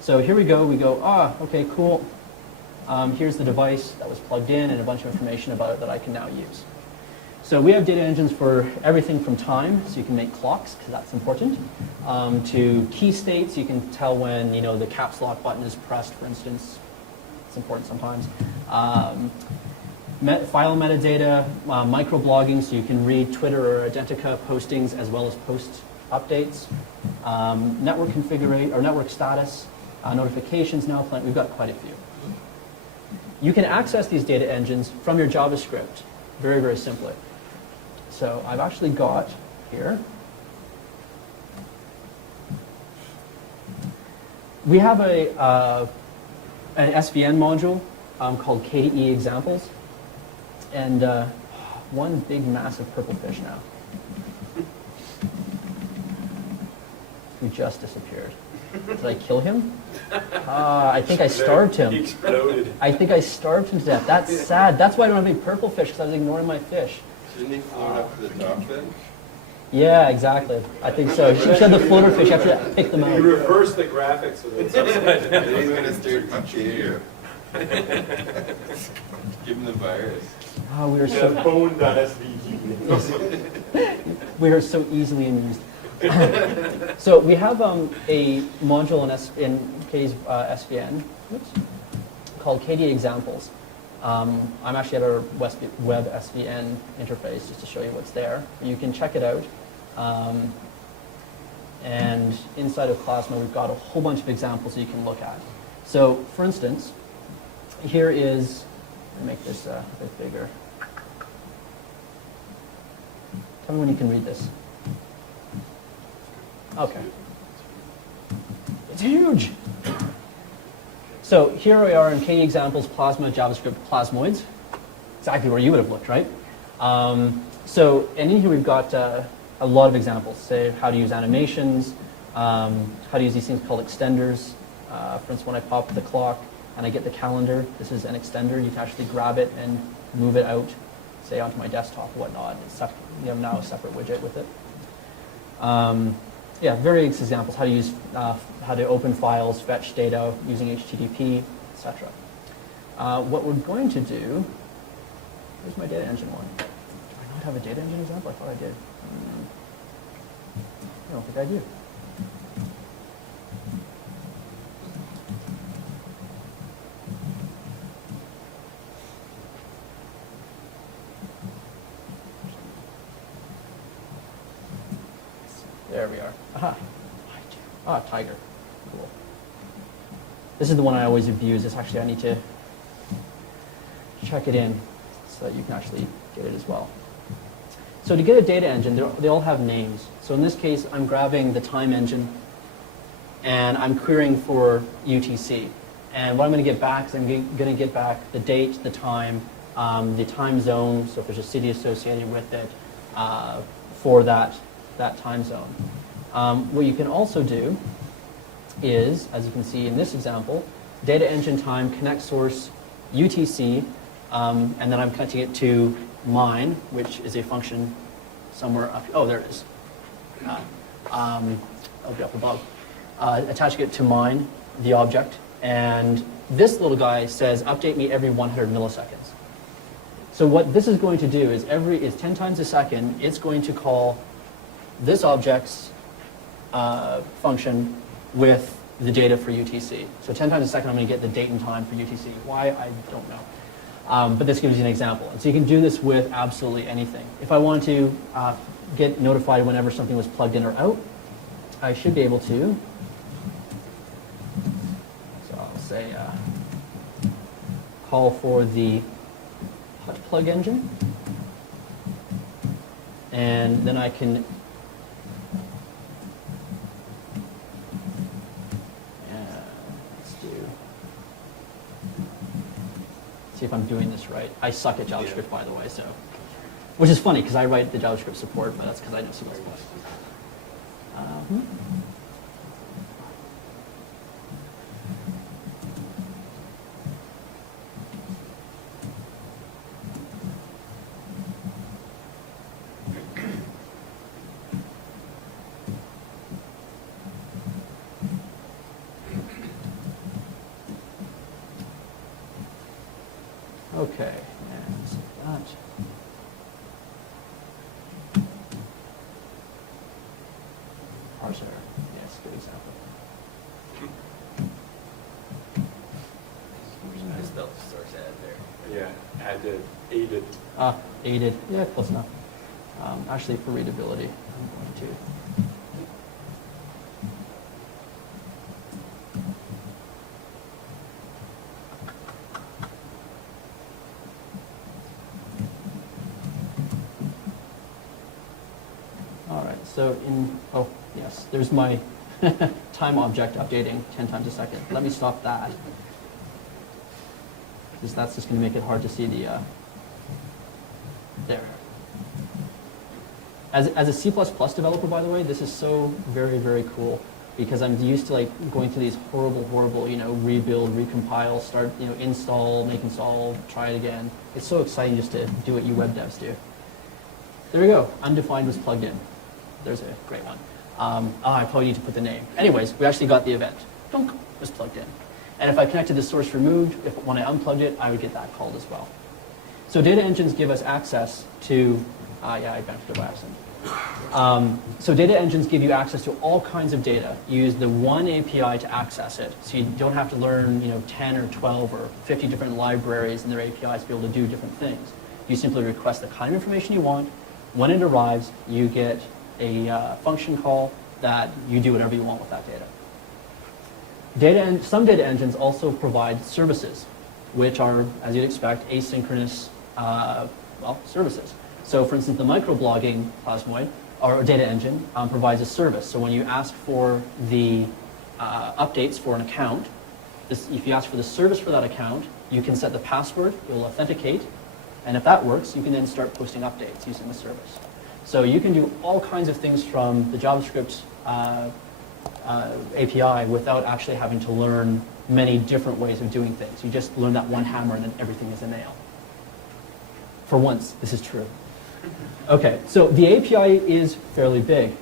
So here we go. We go, okay, cool. Here's the device that was plugged in and a bunch of information about it that I can now use. So we have data engines for everything from time, so you can make clocks, because that's important, to key states. You can tell when the caps lock button is pressed, for instance. It's important sometimes. File metadata, microblogging, so you can read Twitter or Identica postings as well as post updates. Network configuration or network status, notifications now playing. We've got quite a few. You can access these data engines from your JavaScript very, very simply. So I've actually got here, we have an SVN module called KDE examples, and one big massive purple fish now, who just disappeared. Did I kill him? I think I starved him. He exploded. I think I starved him to death. That's sad. That's why I don't have any purple fish, because I was ignoring my fish. Shouldn't he float up to the top then? Yeah, exactly. I think so. You should have the floater fish. You have to pick them You out. reverse the graphics so that it's upside down. He's going to start teaching. Give him the virus. Oh, we are Yeah, so phone.svg. so easily amused. So we have a module in KDE's SVN called KDE examples. I'm actually at our web SVN interface just to show you what's there. You can check it out. And inside of Plasma, we've got a whole bunch of examples that you can look at. So, for instance, here is, I'll make this a bit bigger. Tell me when you can read this. Okay. It's huge. So here we are in KDE examples, Plasma, JavaScript Plasmoids. Exactly where you would have looked, right? So and in here we've got a lot of examples. Say how to use animations, how to use these things called extenders. For instance, when I pop the clock and I get the calendar, this is an extender. You can actually grab it and move it out, say onto my desktop or whatnot. It's now a separate widget with it. Yeah, various examples, how to use, how to open files, fetch data using HTTP, etc. What we're going to do, here's my data engine one. Do I not have a data engine example? I thought I did. I don't think I do. There we are. Aha. Tiger. Cool. This is the one I always abuse. It's actually, I need to check it in so that you can actually get it as well. So to get a data engine, they all have names. So in this case, I'm grabbing the time engine, and I'm querying for UTC. And what I'm going to get back is I'm going to get back the date, the time zone, so if there's a city associated with it for that time zone. What you can also do is, as you can see in this example, data engine time, connect source, UTC, and then I'm connecting it to mine, which is a function somewhere up, oh, there it is. It'll be up above. Attaching it to mine, the object, and this little guy says update me every 100 milliseconds. So what this is going to do is 10 times a second, it's going to call this object's function with the data for UTC. So 10 times a second, I'm going to get the date and time for UTC. Why, I don't know. But this gives you an example. And so you can do this with absolutely anything. If I want to get notified whenever something was plugged in or out, I should be able to. So I'll say call for the hot plug engine. And then I can see if I'm doing this right. I suck at JavaScript, by the way, so. Which is funny, because I write the JavaScript support, but that's because I know C++. Okay, and save that. Parser, yes, good example. I spelled source add there. Yeah, added, aided. Aided, yeah, close enough. Actually, for readability, I'm going to. So yes, there's my time object updating 10 times a second. Let me stop that, because that's just going to make it hard to see the, there. As a C++ developer, by the way, this is so very, very cool, because I'm used to like going through these horrible, rebuild, recompile, start, install, make install, try it again. It's so exciting just to do what you web devs do. There we go, undefined was plugged in. There's a great one. I probably need to put the name. Anyways, we actually got the event. Dunk was plugged in. And if I connected the source removed, when I unplugged it, I would get that called as well. So data engines give us access to, yeah, I backed it by accident. So data engines give you access to all kinds of data. You use the one API to access it. So you don't have to learn 10 or 12 or 50 different libraries and their APIs to be able to do different things. You simply request the kind of information you want. When it arrives, you get a function call that you do whatever you want with that data. Some data engines also provide services, which are, as you'd expect, asynchronous services. So for instance, the microblogging Plasmoid, or data engine, provides a service. So when you ask for the updates for an account, if you ask for the service for that account, you can set the password, you'll authenticate, and if that works, you can then start posting updates using the service. So you can do all kinds of things from the JavaScript API without actually having to learn many different ways of doing things. You just learn that one hammer and then everything is a nail. For once, this is true. Okay, so the API is fairly big.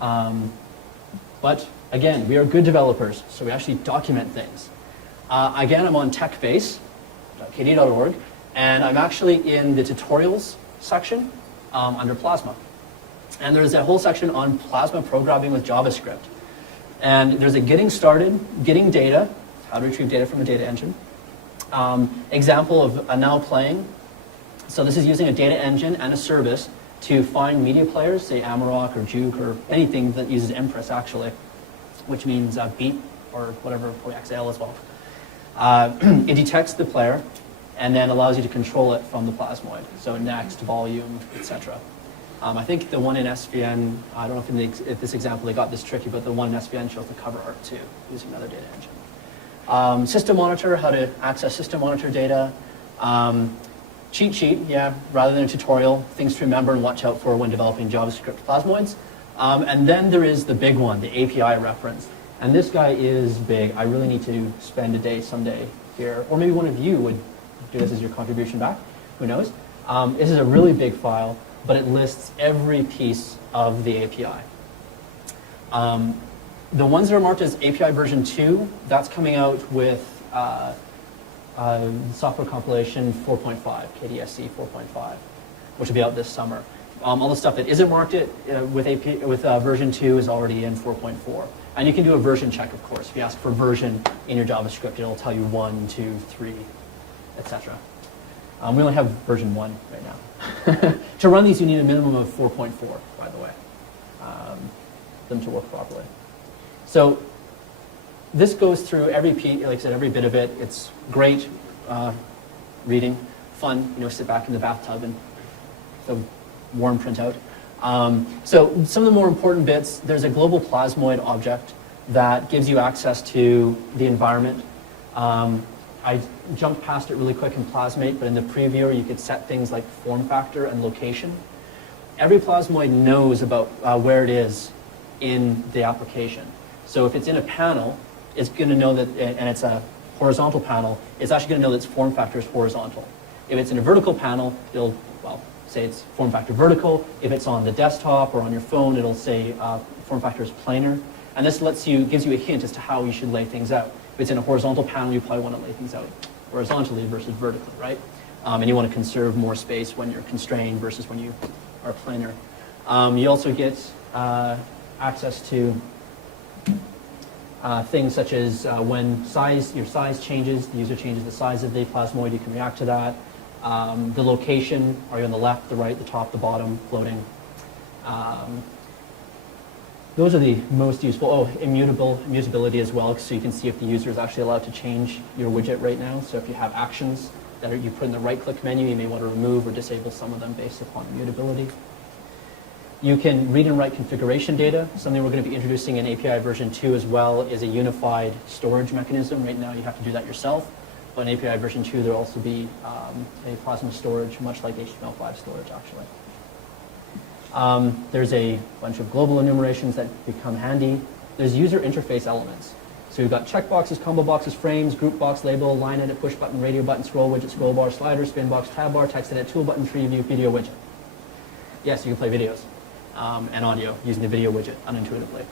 But again, we are good developers, so we actually document things. Again, I'm on techbase.kde.org, and I'm actually in the tutorials section under Plasma. And there's a whole section on Plasma programming with JavaScript. And there's a getting started, getting data, how to retrieve data from a data engine. Example of a now playing. So this is using a data engine and a service to find media players, say Amarok or Juke or anything that uses Empress actually, which means beat or whatever, or XL as well. It detects the player and then allows you to control it from the Plasmoid. So next, volume, etc. I think the one in SVN, I don't know if in this example they got this tricky, but the one in SVN shows the cover art too, using another data engine. System monitor, how to access system monitor data. Cheat sheet, yeah, rather than a tutorial, things to remember and watch out for when developing JavaScript Plasmoids. And then there is the big one, the API reference. And this guy is big. I really need to spend a day someday here, or maybe one of you would do this as your contribution back, who knows. This is a really big file, but it lists every piece of the API. The ones that are marked as API version 2, that's coming out with software compilation 4.5, KDSC 4.5, which will be out this summer. All the stuff that isn't marked with version 2 is already in 4.4. And you can do a version check, of course. If you ask for version in your JavaScript, it'll tell you 1, 2, 3, etc. We only have version 1 right now. To run these, you need a minimum of 4.4, by the way, for them to work properly. So this goes through every piece, like I said, every bit of it. It's great reading, fun. Sit back in the bathtub and the warm printout. So some of the more important bits. There's a global Plasmoid object that gives you access to the environment. I jumped past it really quick in Plasmate, but in the previewer you could set things like form factor and location. Every Plasmoid knows about where it is in the application. So if it's in a panel, it's going to know that, and it's a horizontal panel, it's actually going to know that its form factor is horizontal. If it's in a vertical panel, it'll, well, say it's form factor vertical. If it's on the desktop or on your phone, it'll say form factor is planar. And this gives you a hint as to how you should lay things out. If it's in a horizontal panel, you probably want to lay things out horizontally versus vertically, right? And you want to conserve more space when you're constrained versus when you are planar. You also get access to things such as when your size changes, the user changes the size of the Plasmoid, you can react to that. The location, are you on the left, the right, the top, the bottom, floating? Those are the most useful. Oh, immutability as well, so you can see if the user is actually allowed to change your widget right now. So if you have actions that you put in the right-click menu, you may want to remove or disable some of them based upon immutability. You can read and write configuration data. Something we're going to be introducing in API version 2 as well is a unified storage mechanism. Right now you have to do that yourself. But in API version 2 there'll also be a Plasma storage, much like HTML5 storage actually. There's a bunch of global enumerations that become handy. There's user interface elements. So we've got checkboxes, combo boxes, frames, group box, label, line edit, push button, radio button, scroll widget, scroll bar, slider, spin box, tab bar, text edit, tool button, tree view, video widget. Yes, you can play videos and audio using the video widget unintuitively.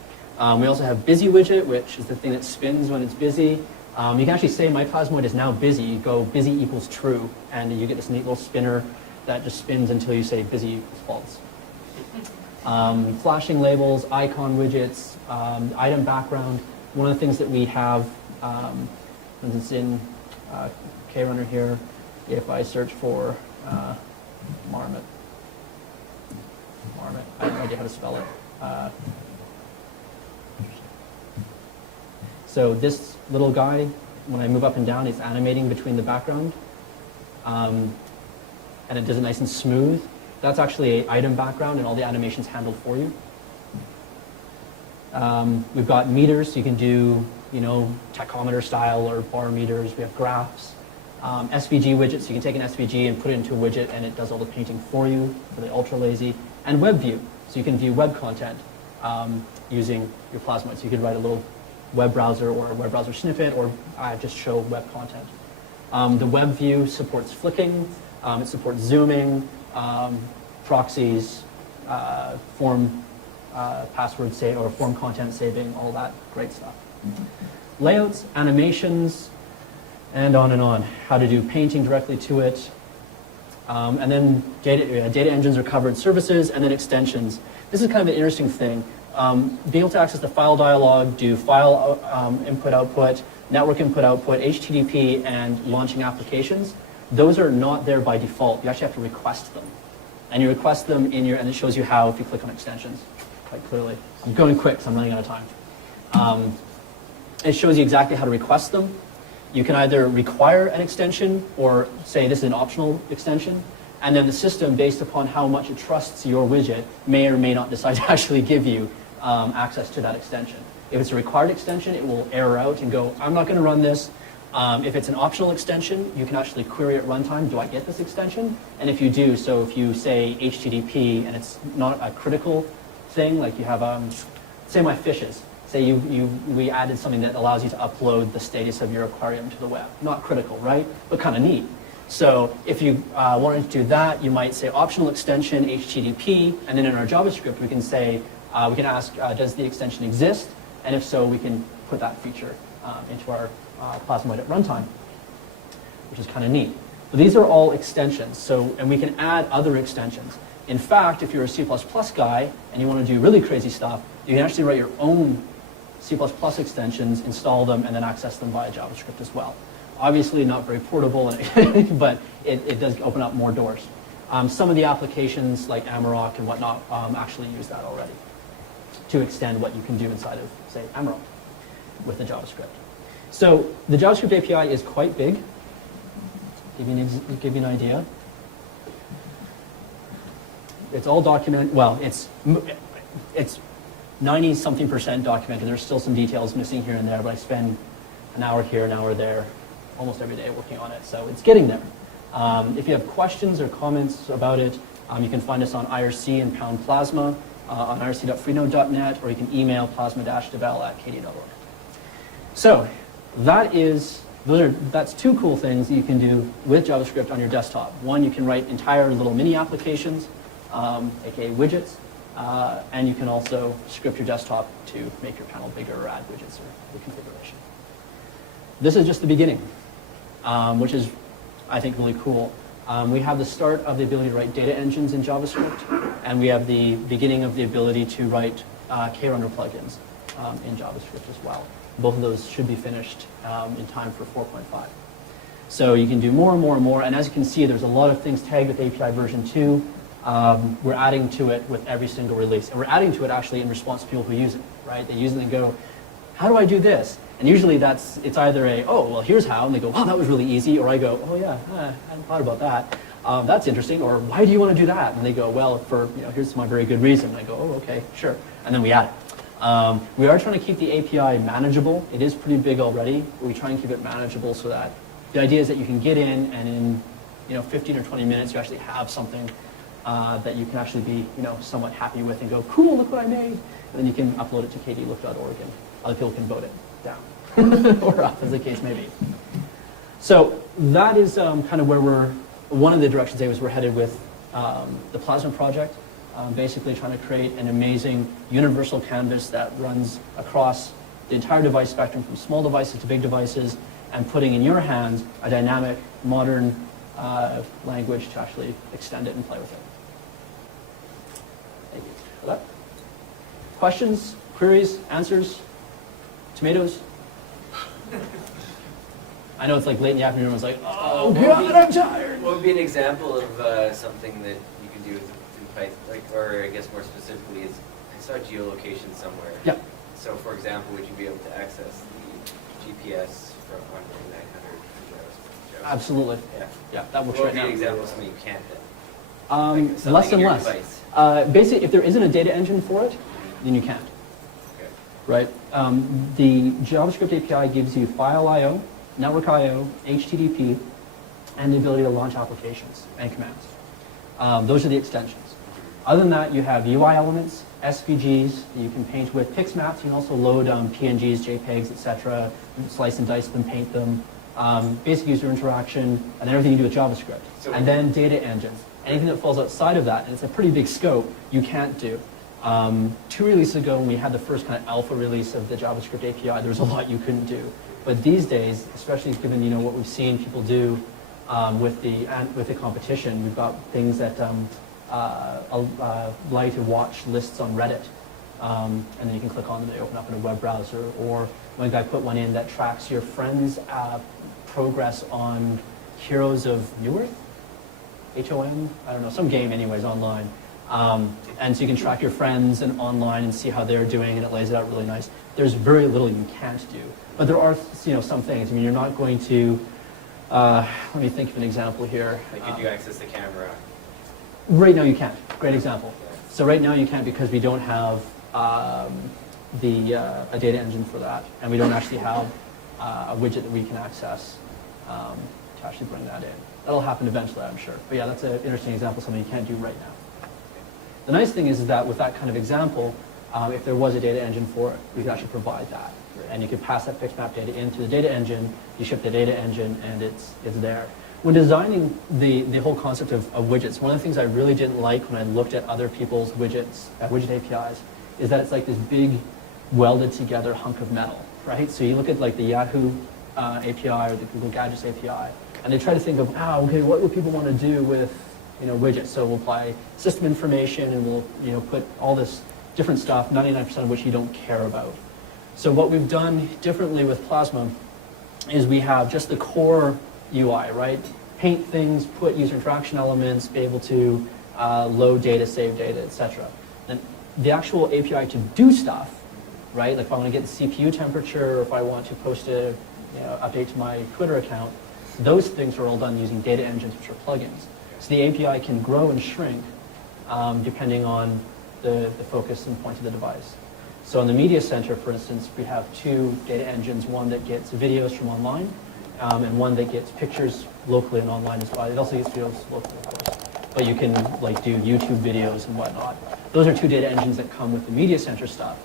We also have busy widget, which is the thing that spins when it's busy. You can actually say my Plasmoid is now busy. You go busy equals true, and you get this neat little spinner that just spins until you say busy equals false. Flashing labels, icon widgets, item background. One of the things that we have, for instance, in KRunner here, if I search for marmot, I have no idea how to spell it. So this little guy, when I move up and down, it's animating between the background, and it does it nice and smooth. That's actually an item background, and all the animation's handled for you. We've got meters, so you can do, tachometer style or bar meters. We have graphs, SVG widgets, so you can take an SVG and put it into a widget, and it does all the painting for you for the ultra lazy. And web view, so you can view web content using your Plasmoid. So you can write a little web browser or a web browser snippet, or just show web content. The web view supports flicking, it supports zooming, proxies, form password save or form content saving, all that great stuff. Layouts, animations, and on. How to do painting directly to it. And then data engines are covered, services, and then extensions. This is kind of an interesting thing. Being able to access the file dialog, do file input-output, network input-output, HTTP, and launching applications, those are not there by default. You actually have to request them. And you request them and it shows you how if you click on extensions, quite clearly. I'm going quick, so I'm running out of time. It shows you exactly how to request them. You can either require an extension or say this is an optional extension, and then the system, based upon how much it trusts your widget, may or may not decide to actually give you access to that extension. If it's a required extension, it will error out and go, I'm not going to run this. If it's an optional extension, you can actually query at runtime, do I get this extension? And if you do, so if you say HTTP and it's not a critical thing, like you have, say my fishes, say we added something that allows you to upload the status of your aquarium to the web. Not critical, right? But kind of neat. So if you wanted to do that, you might say optional extension HTTP, and then in our JavaScript we can say, we can ask, does the extension exist? And if so, we can put that feature into our Plasmoid at runtime, which is kind of neat. But these are all extensions, so, and we can add other extensions. In fact, if you're a C++ guy and you want to do really crazy stuff, you can actually write your own C++ extensions, install them, and then access them via JavaScript as well. Obviously not very portable, but it does open up more doors. Some of the applications like Amarok and whatnot actually use that already to extend what you can do inside of, say, Amarok with the JavaScript. So the JavaScript API is quite big. Give you an idea. It's all documented. Well, it's 90-something% documented. There's still some details missing here and there, but I spend an hour here, an hour there, almost every day working on it. So it's getting there. If you have questions or comments about it, you can find us on IRC and #Plasma, on irc.freenode.net, or you can email plasma-devel@kde.org. So that's two cool things that you can do with JavaScript on your desktop. One, you can write entire little mini applications, aka widgets, and you can also script your desktop to make your panel bigger or add widgets or reconfiguration. This is just the beginning, which is, I think, really cool. We have the start of the ability to write data engines in JavaScript, and we have the beginning of the ability to write K-runner plugins in JavaScript as well. Both of those should be finished in time for 4.5. So you can do more and more and more, and as you can see, there's a lot of things tagged with API version 2. We're adding to it with every single release, and we're adding to it actually in response to people who use it, right? They use it and go, how do I do this? And usually it's either a, oh, well, here's how, and they go, wow, that was really easy, or I go, oh yeah, I hadn't thought about that. That's interesting, or why do you want to do that? And they go, well, here's my very good reason. And I go, oh, okay, sure. And then we add it. We are trying to keep the API manageable. It is pretty big already, but we try and keep it manageable so that the idea is that you can get in and in 15 or 20 minutes you actually have something that you can actually be somewhat happy with and go, cool, look what I made. And then you can upload it to kdelook.org and other people can vote it down or up, as the case may be. So that is kind of where one of the directions we're headed with the Plasma project. Basically trying to create an amazing universal canvas that runs across the entire device spectrum from small devices to big devices, and putting in your hands a dynamic, modern language to actually extend it and play with it. Thank you for that. Questions, queries, answers, tomatoes? I know it's like late in the afternoon, I was like, oh God, I'm tired. What would be an example of something that you can do with Python, or I guess more specifically, is I saw geolocation somewhere. Yeah. So, for example, would you be able to access the GPS from 1.900? Absolutely. Yeah. Yeah, that works What right would be now. an example of something you can't then? Something Less in and your less. device. Basically, if there isn't a data engine for it, then you can't. Okay. Right? The JavaScript API gives you file I/O, network I/O, HTTP, and the ability to launch applications and commands. Those are the extensions. Other than that, you have UI elements, SVGs that you can paint with, pix maps. You can also load PNGs, JPEGs, etc. Slice and dice them, paint them. Basic user interaction, and everything you do with JavaScript. And then data engines. Anything that falls outside of that, and it's a pretty big scope, you can't do. 2 releases ago, when we had the first kind of alpha release of the JavaScript API, there was a lot you couldn't do. But these days, especially given what we've seen people do with the competition, we've got things that allow you to watch lists on Reddit, and then you can click on them, they open up in a web browser. Or one guy put one in that tracks your friends' progress on Heroes of Newerth, HON, I don't know, some game anyways online. And so you can track your friends and online and see how they're doing, and it lays it out really nice. There's very little you can't do, but there are some things. I mean, you're not going to. Let me think of an example here. Like, could you access the camera? Right now you can't. Great example. So right now you can't because we don't have a data engine for that, and we don't actually have a widget that we can access to actually bring that in. That'll happen eventually, I'm sure. But yeah, that's an interesting example of something you can't do right now. The nice thing is that with that kind of example, if there was a data engine for it, we could actually provide that. And you could pass that fixed map data into the data engine, you ship the data engine, and it's there. When designing the whole concept of widgets, one of the things I really didn't like when I looked at other people's widgets, widget APIs, is that it's like this big welded together hunk of metal, right? So you look at like the Yahoo API or the Google Gadgets API, and they try to think of, okay, what would people want to do with widgets? So we'll apply system information and we'll put all this different stuff, 99% of which you don't care about. So what we've done differently with Plasma is we have just the core UI, right? Paint things, put user interaction elements, be able to load data, save data, etc. And the actual API to do stuff, right? Like if I want to get the CPU temperature, or if I want to post a update to my Twitter account, those things are all done using data engines, which are plugins. So the API can grow and shrink depending on the focus and point of the device. So in the Media Center, for instance, we have two data engines, one that gets videos from online, and one that gets pictures locally and online as well. It also gets videos locally, of course. But you can like do YouTube videos and whatnot. Those are two data engines that come with the Media Center stuff.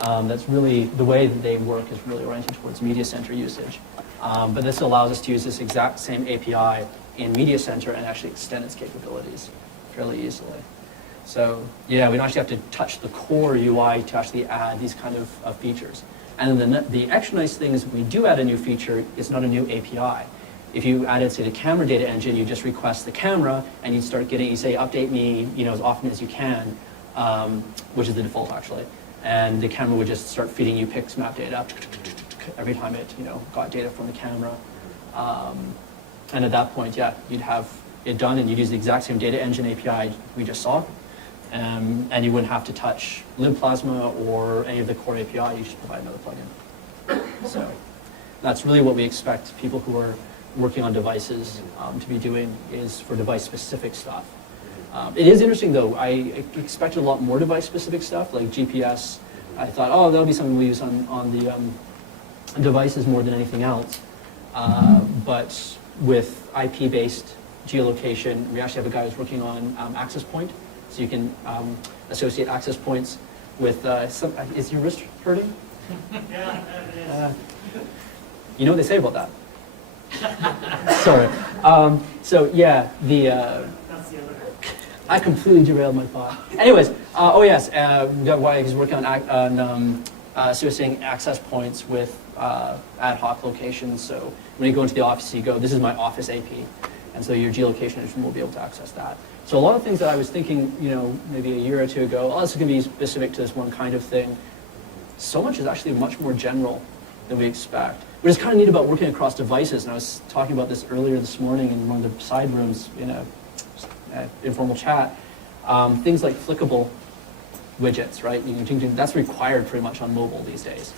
That's really, the way that they work is really oriented towards Media Center usage. But this allows us to use this exact same API in Media Center and actually extend its capabilities fairly easily. So yeah, we don't actually have to touch the core UI to actually add these kind of features. And then the extra nice thing is when we do add a new feature, it's not a new API. If you added, say, the camera data engine, you just request the camera and you start getting, you say, update me as often as you can, which is the default actually. And the camera would just start feeding you pics map data every time it got data from the camera. And at that point, yeah, you'd have it done and you'd use the exact same data engine API we just saw. And you wouldn't have to touch libplasma or any of the core API. You just provide another plugin. So that's really what we expect people who are working on devices to be doing, is for device-specific stuff. It is interesting, though. I expected a lot more device-specific stuff, like GPS. I thought, that'll be something we use on the devices more than anything else. But with IP-based geolocation, we actually have a guy who's working on access point. So you can associate access points with is your wrist hurting? You know what they say about that? Sorry. So yeah, I completely derailed my thought. Anyways, he's working on associating access points with ad hoc locations. So when you go into the office, you go, this is my office AP. And so your geolocation engine will be able to access that. So a lot of things that I was thinking, maybe a year or two ago, this is going to be specific to this one kind of thing. So much is actually much more general than we expect. Which is kind of neat about working across devices. And I was talking about this earlier this morning in one of the side rooms in a informal chat. Things like flickable widgets, right? That's required pretty much on mobile these days.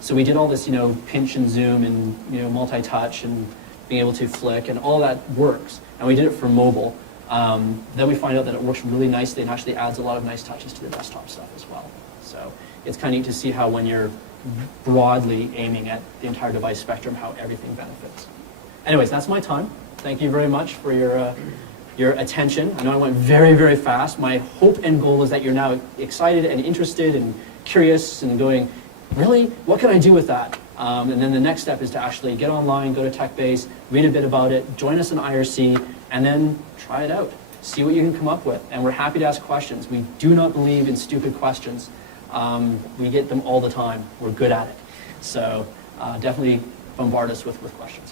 So we did all this, pinch and zoom and multi-touch and being able to flick, and all that works. And we did it for mobile. Then we find out that it works really nicely and actually adds a lot of nice touches to the desktop stuff as well. So it's kind of neat to see how when you're broadly aiming at the entire device spectrum, how everything benefits. Anyways, that's my time. Thank you very much for your attention. I know I went very, very fast. My hope and goal is that you're now excited and interested and curious and going, really? What can I do with that? And then the next step is to actually get online, go to TechBase, read a bit about it, join us in IRC, and then try it out. See what you can come up with. And we're happy to ask questions. We do not believe in stupid questions. We get them all the time. We're good at it. So definitely bombard us with questions. Yeah?